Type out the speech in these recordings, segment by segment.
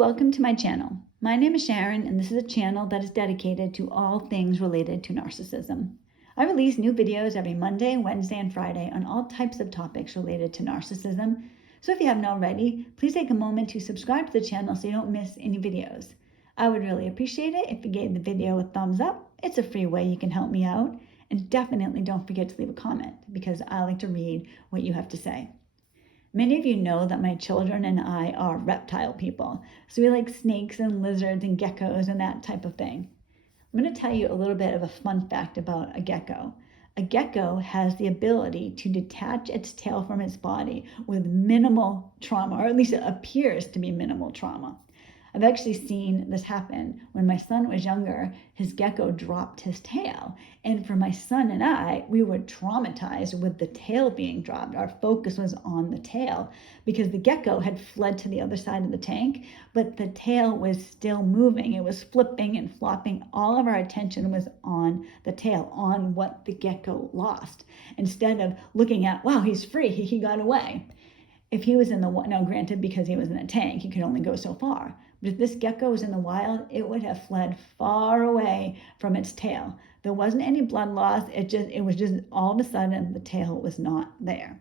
welcome to my channel. My name is Sharon, and this is a channel that is dedicated to all things related to narcissism. I release new videos every Monday, Wednesday, and Friday on all types of topics related to narcissism. So if you haven't already, please take a moment to subscribe to the channel so you don't miss any videos. I would really appreciate it if you gave the video a thumbs up. It's a free way you can help me out. And definitely don't forget to leave a comment because I like to read what you have to say. Many of you know that my children and I are reptile people, so we like snakes and lizards and geckos and that type of thing. I'm going to tell you a little bit of a fun fact about a gecko. A gecko has the ability to detach its tail from its body with minimal trauma, or at least it appears to be minimal trauma. I've actually seen this happen. When my son was younger, his gecko dropped his tail. And for my son and I, we were traumatized with the tail being dropped. Our focus was on the tail because the gecko had fled to the other side of the tank, but the tail was still moving. It was flipping and flopping. All of our attention was on the tail, on what the gecko lost, instead of looking at, wow, he's free, he got away. If he was in the, now granted, because he was in a tank, he could only go so far. But if this gecko was in the wild, it would have fled far away from its tail. There wasn't any blood loss. It was just all of a sudden the tail was not there.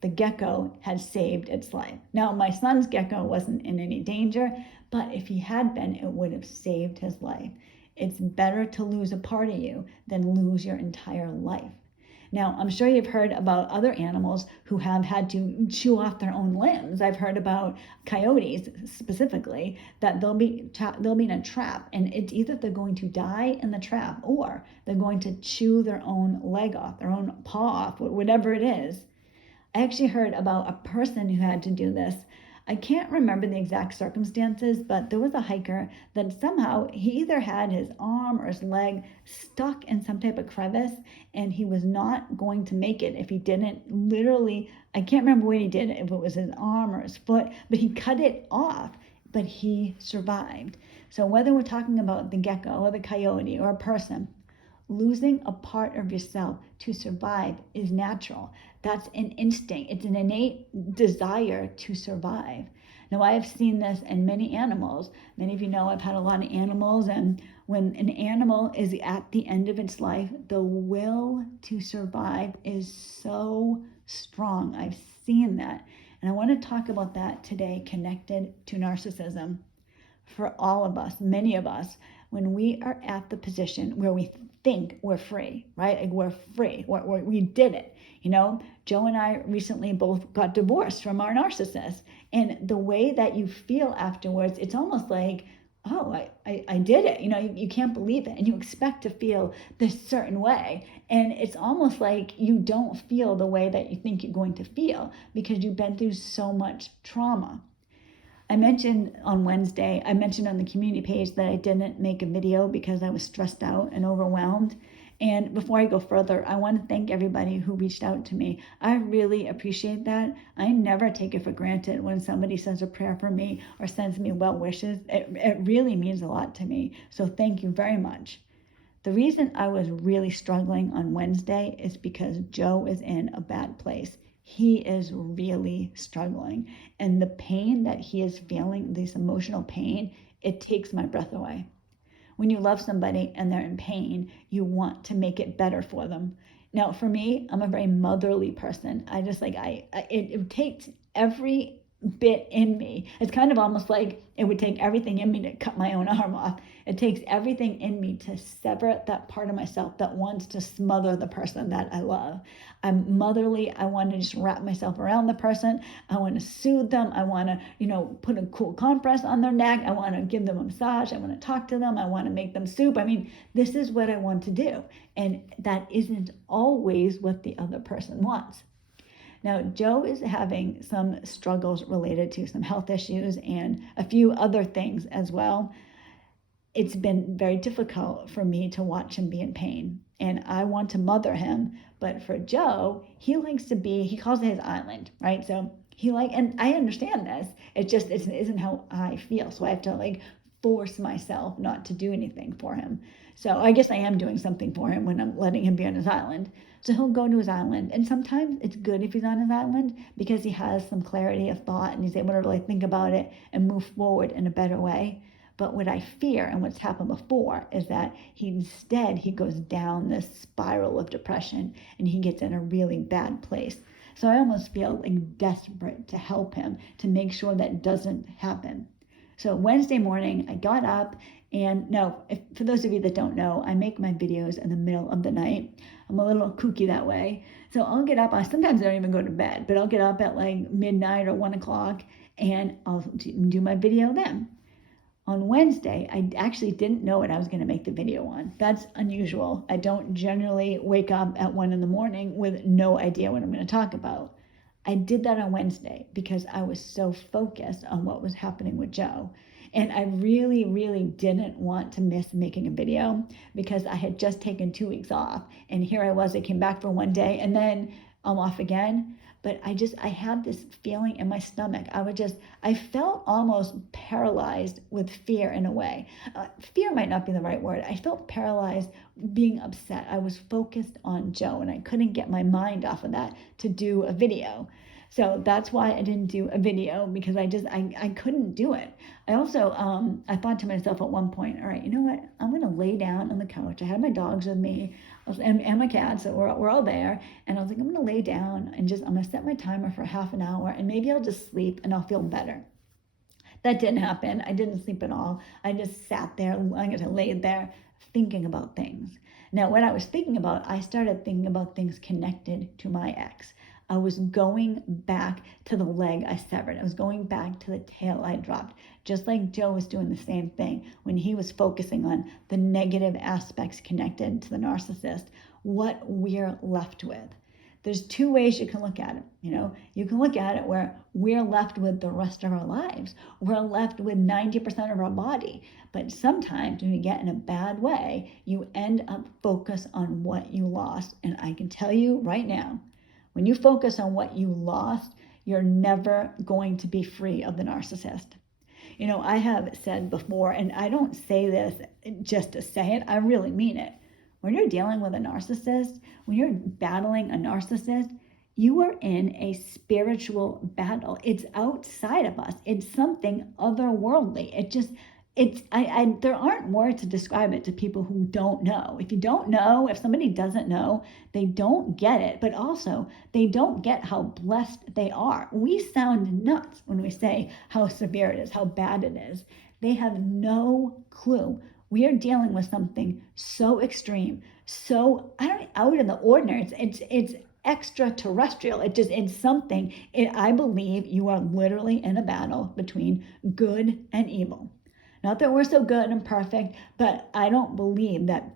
The gecko had saved its life. Now, my son's gecko wasn't in any danger, but if he had been, it would have saved his life. It's better to lose a part of you than lose your entire life. Now, I'm sure you've heard about other animals who have had to chew off their own limbs. I've heard about coyotes specifically, that they'll be in a trap, and it's either they're going to die in the trap or they're going to chew their own leg off, their own paw off, whatever it is. I actually heard about a person who had to do this. I can't remember the exact circumstances, but there was a hiker that somehow he either had his arm or his leg stuck in some type of crevice, and he was not going to make it if he didn't literally, I can't remember when he did it, if it was his arm or his foot, but he cut it off, but he survived. So whether we're talking about the gecko or the coyote or a person, losing a part of yourself to survive is natural. That's an instinct. It's an innate desire to survive. Now, I have seen this in many animals. Many of you know I've had a lot of animals, and when an animal is at the end of its life, the will to survive is so strong. I've seen that. And I want to talk about that today, connected to narcissism. For all of us, many of us, when we are at the position where we think we're free, right? Like we're free, we did it. You know, Joe and I recently both got divorced from our narcissist. And the way that you feel afterwards, it's almost like, oh, I did it. You know, you can't believe it. And you expect to feel this certain way. And it's almost like you don't feel the way that you think you're going to feel because you've been through so much trauma. I mentioned on Wednesday, I mentioned on the community page that I didn't make a video because I was stressed out and overwhelmed. And before I go further, I want to thank everybody who reached out to me. I really appreciate that. I never take it for granted when somebody says a prayer for me or sends me well wishes. It really means a lot to me. So thank you very much. The reason I was really struggling on Wednesday is because Joe is in a bad place. He is really struggling. And the pain that he is feeling, this emotional pain, it takes my breath away. When you love somebody and they're in pain, you want to make it better for them. Now, for me, I'm a very motherly person. I just like, it takes every bit in me. It's kind of almost like it would take everything in me to cut my own arm off. It takes everything in me to sever that part of myself that wants to smother the person that I love. I'm motherly. I want to just wrap myself around the person. I want to soothe them. I want to, put a cool compress on their neck. I want to give them a massage. I want to talk to them. I want to make them soup. I mean, this is what I want to do. And that isn't always what the other person wants. Now, Joe is having some struggles related to some health issues and a few other things as well. It's been very difficult for me to watch him be in pain, and I want to mother him. But for Joe, he likes to be, he calls it his island, right? So and I understand this. It isn't how I feel. So I have to force myself not to do anything for him. So I guess I am doing something for him when I'm letting him be on his island. So he'll go to his island. And sometimes it's good if he's on his island because he has some clarity of thought and he's able to really think about it and move forward in a better way. But what I fear and what's happened before is that he goes down this spiral of depression and he gets in a really bad place. So I almost feel like desperate to help him to make sure that doesn't happen. So Wednesday morning, I got up and for those of you that don't know, I make my videos in the middle of the night. I'm a little kooky that way. So I'll get up, sometimes I don't even go to bed, but I'll get up at like midnight or 1 o'clock and I'll do my video then. On Wednesday, I actually didn't know what I was going to make the video on. That's unusual. I don't generally wake up at 1 in the morning with no idea what I'm going to talk about. I did that on Wednesday because I was so focused on what was happening with Joe. And I really, really didn't want to miss making a video because I had just taken 2 weeks off. And here I came back for 1 day and then I'm off again. But I had this feeling in my stomach. I felt almost paralyzed with fear in a way. Fear might not be the right word. I felt paralyzed, being upset. I was focused on Joe and I couldn't get my mind off of that to do a video. So that's why I didn't do a video because I couldn't do it. I also, I thought to myself at one point, all right, you know what? I'm going to lay down on the couch. I had my dogs with me and my cats, so we're all there. And I was like, I'm going to lay down and I'm going to set my timer for half an hour and maybe I'll just sleep and I'll feel better. That didn't happen. I didn't sleep at all. I just sat there, I laid there thinking about things. Now, what I was thinking about, I started thinking about things connected to my ex. I was going back to the leg I severed. I was going back to the tail I dropped, just like Joe was doing the same thing when he was focusing on the negative aspects connected to the narcissist, what we're left with. There's 2 ways you can look at it. You can look at it where we're left with the rest of our lives. We're left with 90% of our body. But sometimes when you get in a bad way, you end up focused on what you lost. And I can tell you right now, when you focus on what you lost, you're never going to be free of the narcissist. I have said before, and I don't say this just to say it, I really mean it. When you're dealing with a narcissist, when you're battling a narcissist, you are in a spiritual battle. It's outside of us. It's something otherworldly. There aren't words to describe it to people who don't know. If you don't know, if somebody doesn't know, they don't get it, but also they don't get how blessed they are. We sound nuts when we say how severe it is, how bad it is. They have no clue. We are dealing with something so extreme, so out in the ordinary. It's extraterrestrial. It's something. I believe you are literally in a battle between good and evil. Not that we're so good and perfect, but I don't believe that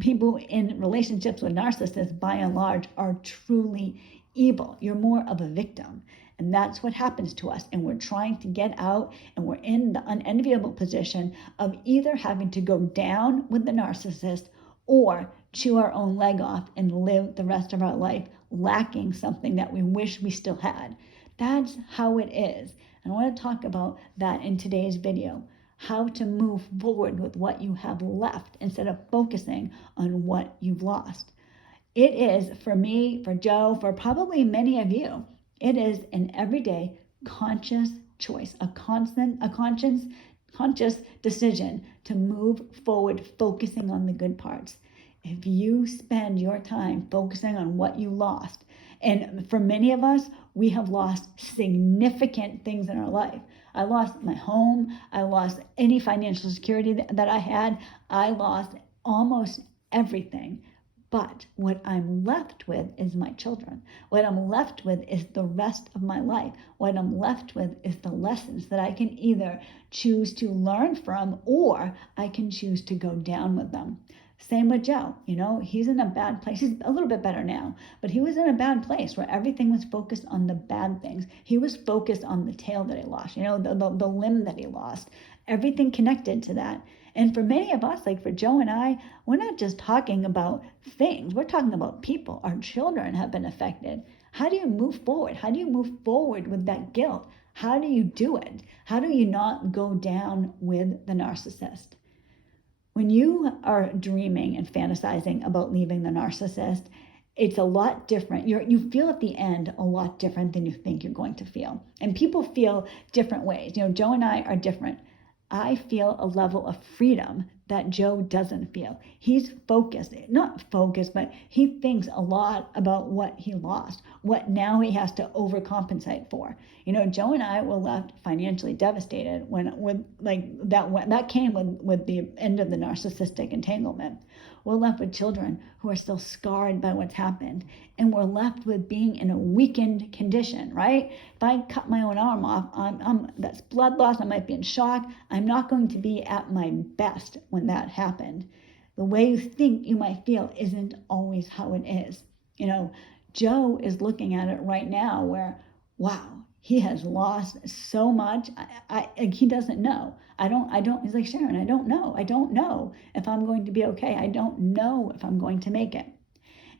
people in relationships with narcissists, by and large, are truly evil. You're more of a victim. And that's what happens to us. And we're trying to get out, and we're in the unenviable position of either having to go down with the narcissist or chew our own leg off and live the rest of our life lacking something that we wish we still had. That's how it is. And I want to talk about that in today's video. How to move forward with what you have left instead of focusing on what you've lost. It is, for me, for Joe, for probably many of you, it is an everyday conscious choice, a conscious decision to move forward, focusing on the good parts. If you spend your time focusing on what you lost, and for many of us, we have lost significant things in our life. I lost my home. I lost any financial security that I had. I lost almost everything. But what I'm left with is my children. What I'm left with is the rest of my life. What I'm left with is the lessons that I can either choose to learn from or I can choose to go down with them. Same with Joe. He's in a bad place. He's a little bit better now, but he was in a bad place where everything was focused on the bad things. He was focused on the tail that he lost, the limb that he lost, everything connected to that. And for many of us, like for Joe and I, we're not just talking about things. We're talking about people. Our children have been affected. How do you move forward? How do you move forward with that guilt? How do you do it? How do you not go down with the narcissist? When you are dreaming and fantasizing about leaving the narcissist, it's a lot different. You feel at the end a lot different than you think you're going to feel. And people feel different ways. Joe and I are different. I feel a level of freedom that Joe doesn't feel. He's focused, not focused, but he thinks a lot about what he lost, what now he has to overcompensate for. Joe and I were left financially devastated that came with the end of the narcissistic entanglement. We're left with children who are still scarred by what's happened, and we're left with being in a weakened condition, right? If I cut my own arm off, that's blood loss. I might be in shock. I'm not going to be at my best when that happened. The way you think you might feel isn't always how it is. Joe is looking at it right now where, wow, he has lost so much. He doesn't know. He's like, Sharon, I don't know if I'm going to be okay. I don't know if I'm going to make it.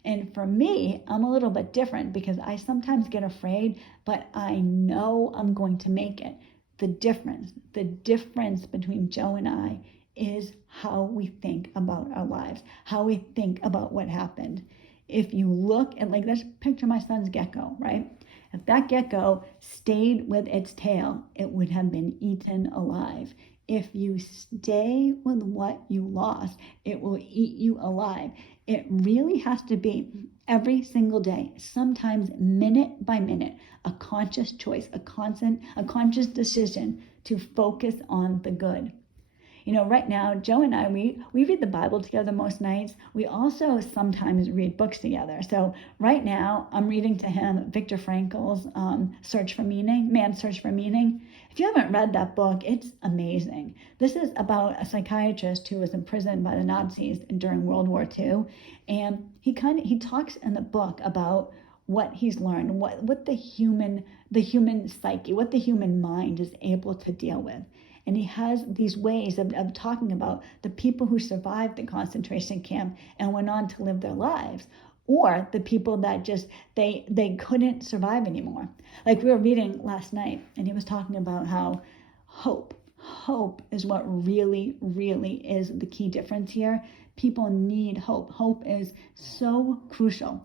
And for me, I'm a little bit different because I sometimes get afraid, but I know I'm going to make it. The difference between Joe and I is how we think about our lives, how we think about what happened. If you look at, let's picture my son's gecko, right? If that gecko stayed with its tail, it would have been eaten alive. If you stay with what you lost, it will eat you alive. It really has to be every single day, sometimes minute by minute, a conscious choice, a conscious decision to focus on the good. Right now, Joe and I, we read the Bible together most nights. We also sometimes read books together. So right now, I'm reading to him Viktor Frankl's Man's Search for Meaning. If you haven't read that book, it's amazing. This is about a psychiatrist who was imprisoned by the Nazis during World War II. And he talks in the book about what he's learned, what the human psyche, what the human mind is able to deal with. And he has these ways of talking about the people who survived the concentration camp and went on to live their lives, or the people that just, they couldn't survive anymore. Like we were reading last night, and he was talking about how hope is what really, really is the key difference here. People need hope. Hope is so crucial.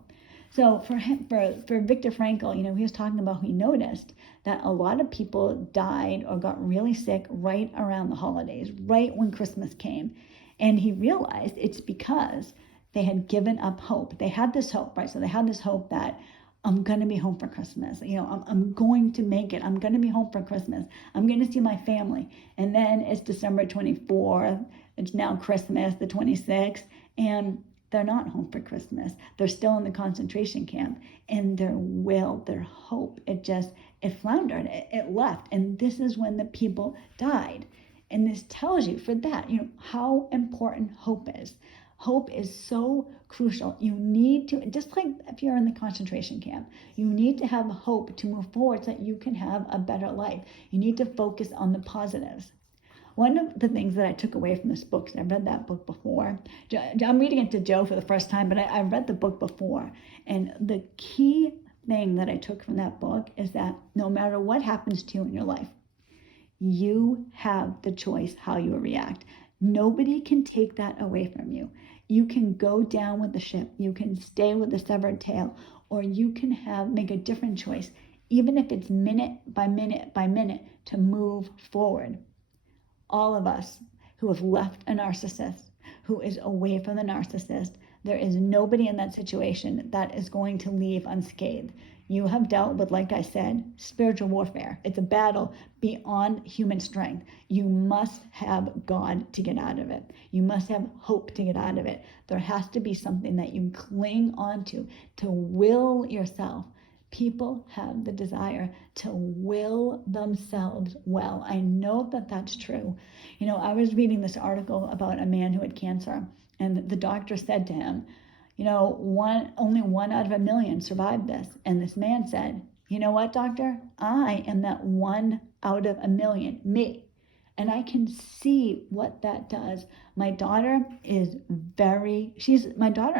So for Viktor Frankl, he was talking about, he noticed that a lot of people died or got really sick right around the holidays, right when Christmas came. And he realized it's because they had given up hope. They had this hope, right? So they had this hope that I'm going to be home for Christmas. I'm going to make it. I'm going to be home for Christmas. I'm going to see my family. And then it's December 24th. It's now Christmas, the 26th. And they're not home for Christmas. They're still in the concentration camp. And their hope, it floundered. It left. And this is when the people died. And this tells you for that, how important hope is. Hope is so crucial. You need to, just like if you're in the concentration camp, you need to have hope to move forward so that you can have a better life. You need to focus on the positives. One of the things that I took away from this book, and I've read that book before, I'm reading it to Joe for the first time, but I read the book before. And the key thing that I took from that book is that no matter what happens to you in your life, you have the choice how you react. Nobody can take that away from you. You can go down with the ship. You can stay with the severed tail, or you can make a different choice, even if it's minute by minute by minute, to move forward. All of us who have left a narcissist, who is away from the narcissist, there is nobody in that situation that is going to leave unscathed. You have dealt with, like I said, spiritual warfare. It's a battle beyond human strength. You must have God to get out of it. You must have hope to get out of it. There has to be something that you cling onto to will yourself. People have the desire to will themselves well. I know that that's true. I was reading this article about a man who had cancer, and the doctor said to him, only 1 out of 1 million survived this. And this man said, you know what, doctor? I am that 1 out of 1 million, me. And I can see what that does. My daughter and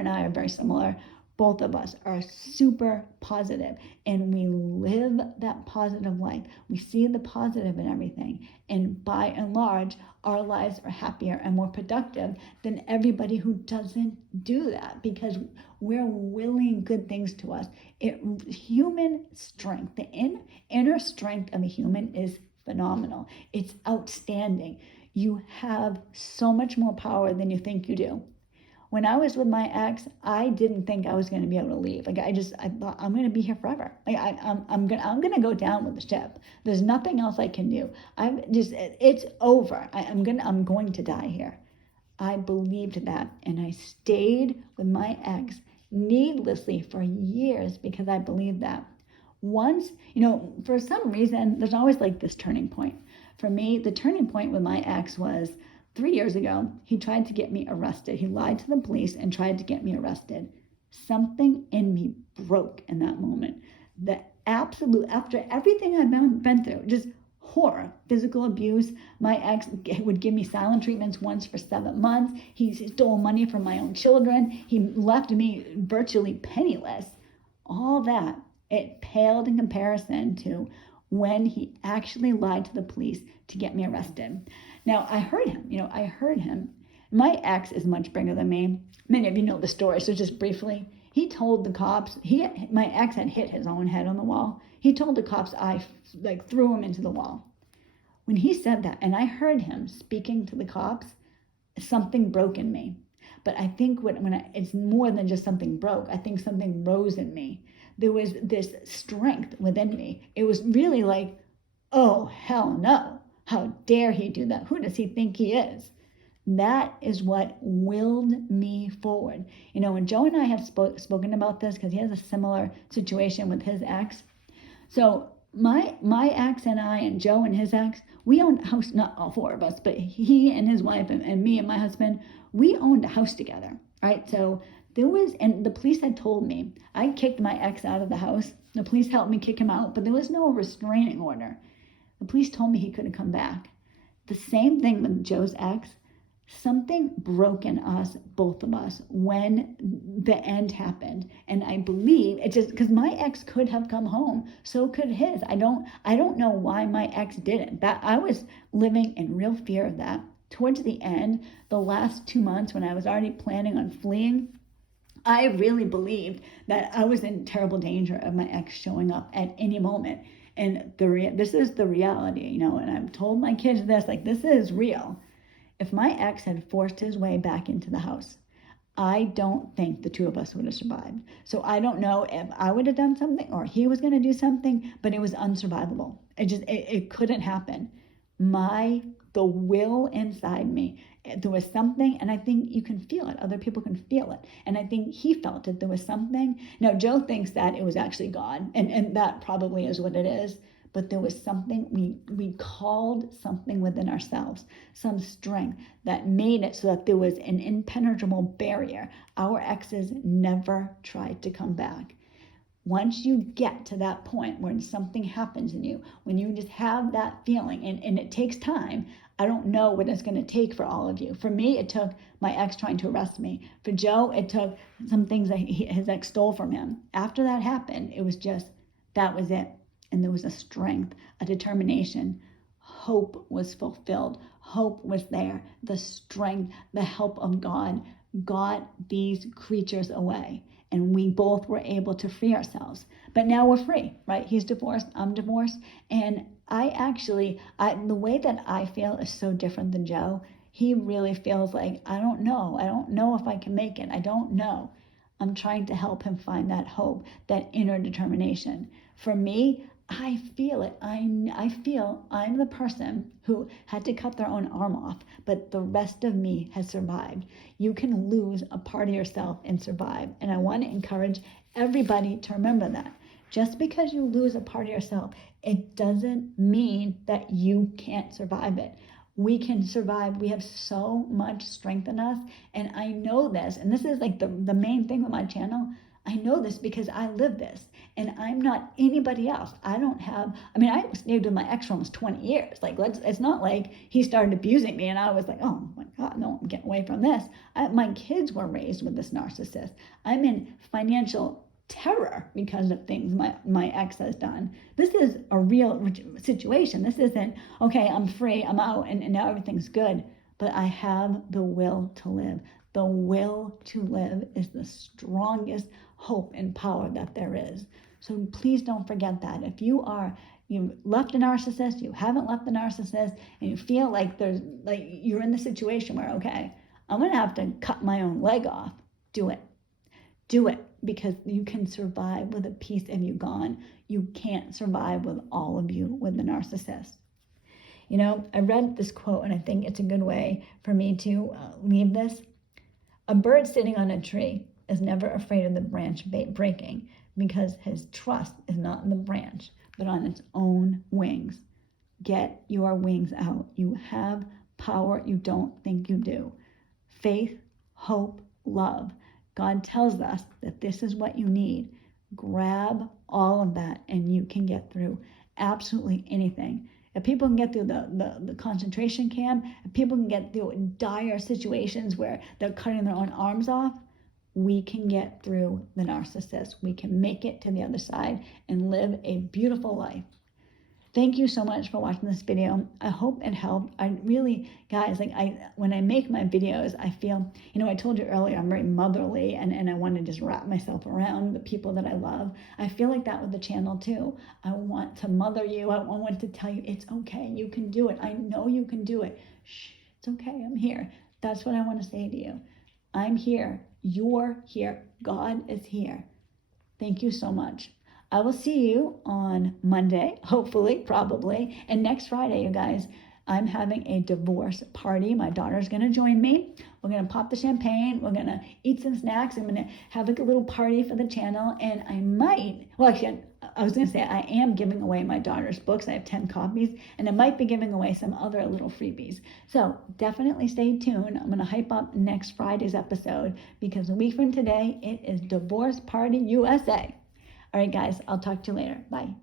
I are very similar. both of us are super positive, and we live that positive life. We see the positive in everything. And by and large, our lives are happier and more productive than everybody who doesn't do that, because we're willing good things to us. Human strength, the inner strength of a human is phenomenal. It's outstanding. You have so much more power than you think you do. When I was with my ex, I didn't think I was going to be able to leave. Like I thought I'm going to be here forever. Like I'm going to go down with the ship. There's nothing else I can do. It's over. I'm going to die here. I believed that, and I stayed with my ex needlessly for years because I believed that. Once, for some reason, there's always like this turning point. For me, the turning point with my ex was 3 years ago. He tried to get me arrested. He lied to the police and tried to get me arrested. Something in me broke in that moment. After everything I've been through, just horror, physical abuse. My ex would give me silent treatments once for 7 months. He stole money from my own children. He left me virtually penniless. All that, it paled in comparison to when he actually lied to the police to get me arrested. Now, I heard him. My ex is much bigger than me. Many of you know the story, so just briefly. He told the cops, my ex had hit his own head on the wall. He told the cops I threw him into the wall. When he said that, and I heard him speaking to the cops, something broke in me. But I think it's more than just something broke. I think something rose in me. There was this strength within me. It was really like, oh, hell no. How dare he do that? Who does he think he is? That is what willed me forward. When Joe and I have spoken about this, because he has a similar situation with his ex. So my ex and I and Joe and his ex, we owned a house, not all four of us, but he and his wife and me and my husband, we owned a house together, right? So and the police had told me, I kicked my ex out of the house. The police helped me kick him out, but there was no restraining order. The police told me he couldn't come back. The same thing with Joe's ex. Something broke in us, both of us, when the end happened. And I believe it just because my ex could have come home, so could his. I don't know why my ex didn't. That I was living in real fear of that. Towards the end, the last 2 months when I was already planning on fleeing, I really believed that I was in terrible danger of my ex showing up at any moment. And this is the reality, and I've told my kids this is real. If my ex had forced his way back into the house, I don't think the two of us would have survived. So I don't know if I would have done something or he was going to do something, but it was unsurvivable. It couldn't happen. The will inside me, there was something, and I think you can feel it. Other people can feel it. And I think he felt it. There was something. Now, Joe thinks that it was actually God, and that probably is what it is. But there was something, we called something within ourselves, some strength that made it so that there was an impenetrable barrier. Our exes never tried to come back. Once you get to that point when something happens in you, when you just have that feeling, and it takes time. I don't know what it's going to take for all of you. For me, it took my ex trying to arrest me. For Joe, it took some things that his ex stole from him. After that happened, it was just, that was it. And there was a strength, a determination. Hope was fulfilled. Hope was there. The strength, the help of God got these creatures away. And we both were able to free ourselves. But now we're free, right? He's divorced, I'm divorced. And the way that I feel is so different than Joe. He really feels like, I don't know if I can make it. I don't know. I'm trying to help him find that hope, that inner determination. For me, I feel it. I feel I'm the person who had to cut their own arm off, but the rest of me has survived. You can lose a part of yourself and survive. And I want to encourage everybody to remember that. Just because you lose a part of yourself, it doesn't mean that you can't survive it. We can survive. We have so much strength in us. And I know this, and this is like the main thing with my channel. I know this because I live this, and I'm not anybody else. I stayed with my ex for almost 20 years. Like, it's not like he started abusing me and I was like, oh my God, no, I'm getting away from this. My kids were raised with this narcissist. I'm in financial terror because of things my ex has done. This is a real situation. This isn't, okay, I'm free, I'm out, and now everything's good. But I have the will to live. The will to live is the strongest hope and power that there is. So please don't forget that. If you've left a narcissist, you haven't left the narcissist, and you feel like you're in the situation where, okay, I'm gonna have to cut my own leg off, do it. Do it, because you can survive with a piece of you gone. You can't survive with all of you with the narcissist. I read this quote, and I think it's a good way for me to leave this. A bird sitting on a tree is never afraid of the branch breaking, because his trust is not in the branch, but on its own wings. Get your wings out. You have power you don't think you do. Faith, hope, love. God tells us that this is what you need. Grab all of that and you can get through absolutely anything. If people can get through the concentration camp, if people can get through dire situations where they're cutting their own arms off, we can get through the narcissist. We can make it to the other side and live a beautiful life. Thank you so much for watching this video. I hope it helped. I really, guys, when I make my videos, I feel, I told you earlier, I'm very motherly and I want to just wrap myself around the people that I love. I feel like that with the channel too. I want to mother you. I want to tell you, it's okay. You can do it. I know you can do it. Shh, it's okay. I'm here. That's what I want to say to you. I'm here. You're here. God is here. Thank you so much. I will see you on Monday, hopefully, probably. And next Friday, you guys, I'm having a divorce party. My daughter's going to join me. We're going to pop the champagne. We're going to eat some snacks. I'm going to have a little party for the channel. And I was going to say, I am giving away my daughter's books. I have 10 copies. And I might be giving away some other little freebies. So definitely stay tuned. I'm going to hype up next Friday's episode, because a week from today, it is Divorce Party USA. All right, guys, I'll talk to you later. Bye.